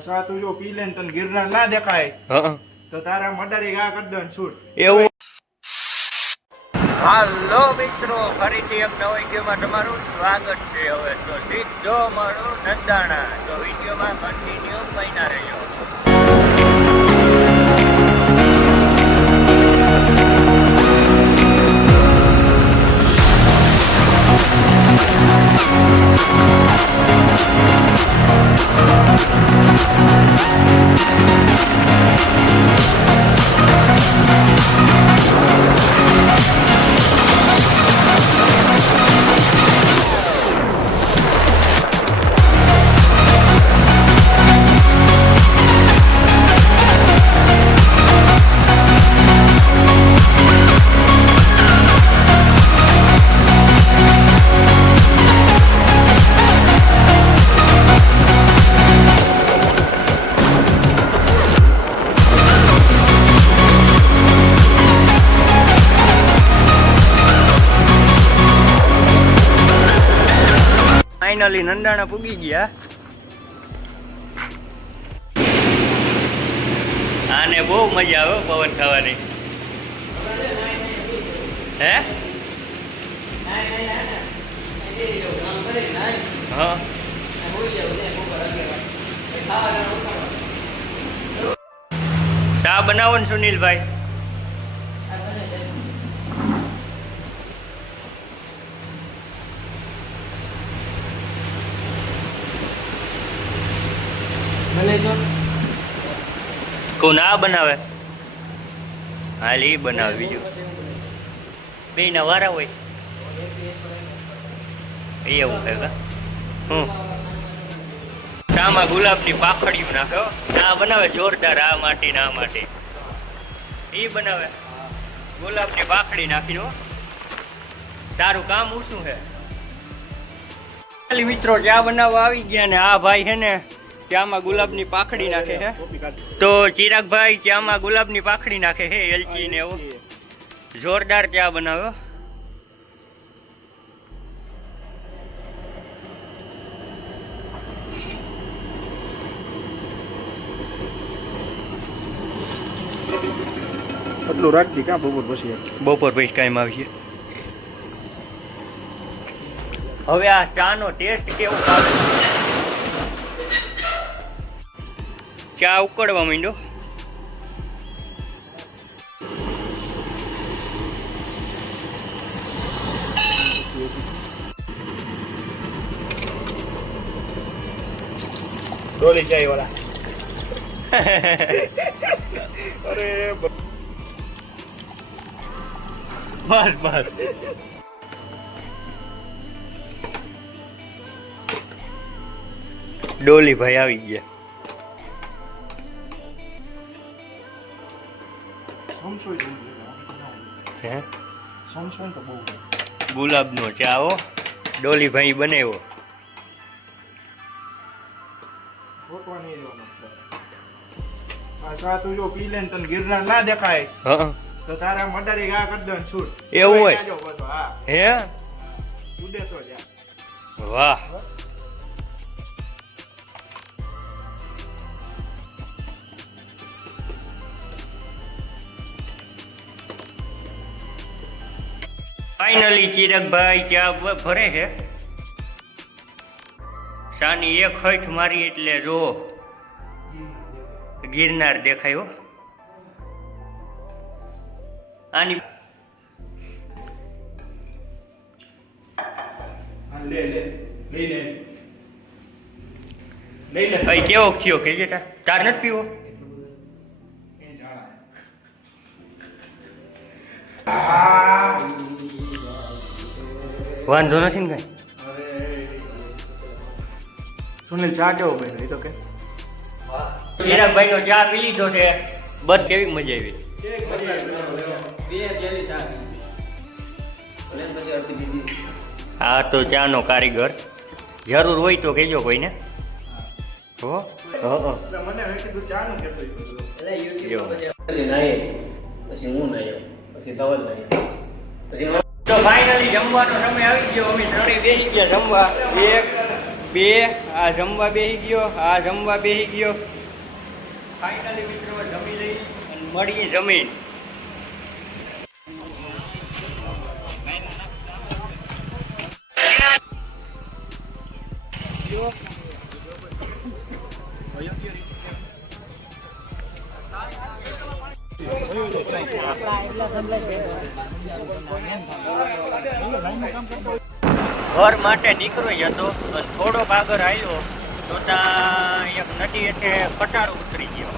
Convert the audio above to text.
સા તું જો પી લે ને તને ગિરનાર ના દેખાય તો તારા મડારી ગા કરી દો છૂટ એવું. હાલો મિત્રો, ફરીથી એક નવા વિડીયોમાં તમારું સ્વાગત છે. હવે તો સીધો મારું નંદાણા, તો વિડીયોમાં કન્ટિન્યુ બન્યા રહેજો. ફાઇનલી નંદાણા પૂગી ગયા. આને બહુ મજા આવે પવન ખાવાની. હે હા ચા બનાવો ને સુનિલભાઈ. કોણ આ બનાવે? હાલ એ બનાવે. બીજું બે ના વારા હોય એવું છે. ચામાં ગુલાબની પાખડીયું નાખે. ચા બનાવે જોરદાર. આ માટી ના માટી એ બનાવે ગુલાબની પાખડી નાખીને. તારું કામ શું છે? મિત્રો ચા બનાવવા આવી ગયા ને આ ભાઈ છે ને ચામાં ગુલાબની પાખડી નાખે છે. તો ચિરાગભાઈ ચામાં ગુલાબની પાખડી નાખે છે, એલચી ને એવું. જોરદાર ચા બનાવ્યો. એટલું રાખી કાં બપોર પછી કાયમ આવીએ. હવે આ ચાનો ટેસ્ટ કેવો આવે? ચા ઉકળવા માંડ્યો. ડોલી ચાય વાળા. અરે બસ બસ. ડોલી ભાઈ આવી ગયા. ગુલાબનો ચા હો, ડોલીભાઈ બનાવ્યો. તું જો પી લે ને તને ગિરનાર ના દેખાય તો તારા મડારી ગા કરી દો છૂટ. એવું હોય? હે ઉડે તો જા. વાહ. ફાઇનલી ચિરાગભાઈ ચા ભરે છે. સાની એક હઠ મારી એટલે જો ગિરનાર દેખાયો. આની ભાઈ કેવો થયો કે જે તાર નથી પીવો? વાંધો નથી ને કઈ. સુનિલ ચા કેવો બન્યો એ તો કે? ચિરાગભાઈ નો ચા પી લીધો છે. બસ કેવી મજા આવી. હા તો ચા નો કારીગર જરૂર હોય તો કહેજો કોઈને. હો મને કીધું ચા નું કહેતો. પછી હું નાયો, પછી ધવલ નાયો, પછી ફાઇનલી જમવાનો સમય આવી ગયો. અમે ત્રણેય બેસી ગયા જમવા. 1 2 આ જમવા બેસી ગયો, આ જમવા બેસી ગયો. ફાઇનલી મિત્રો જમી લઈ અને મળીએ જમીન. ઘર માટે નીકળ્યો હતો અને થોડોક આગળ આવ્યો તો ત્યાં એક નદી એટલે કટારો ઉતરી ગયો.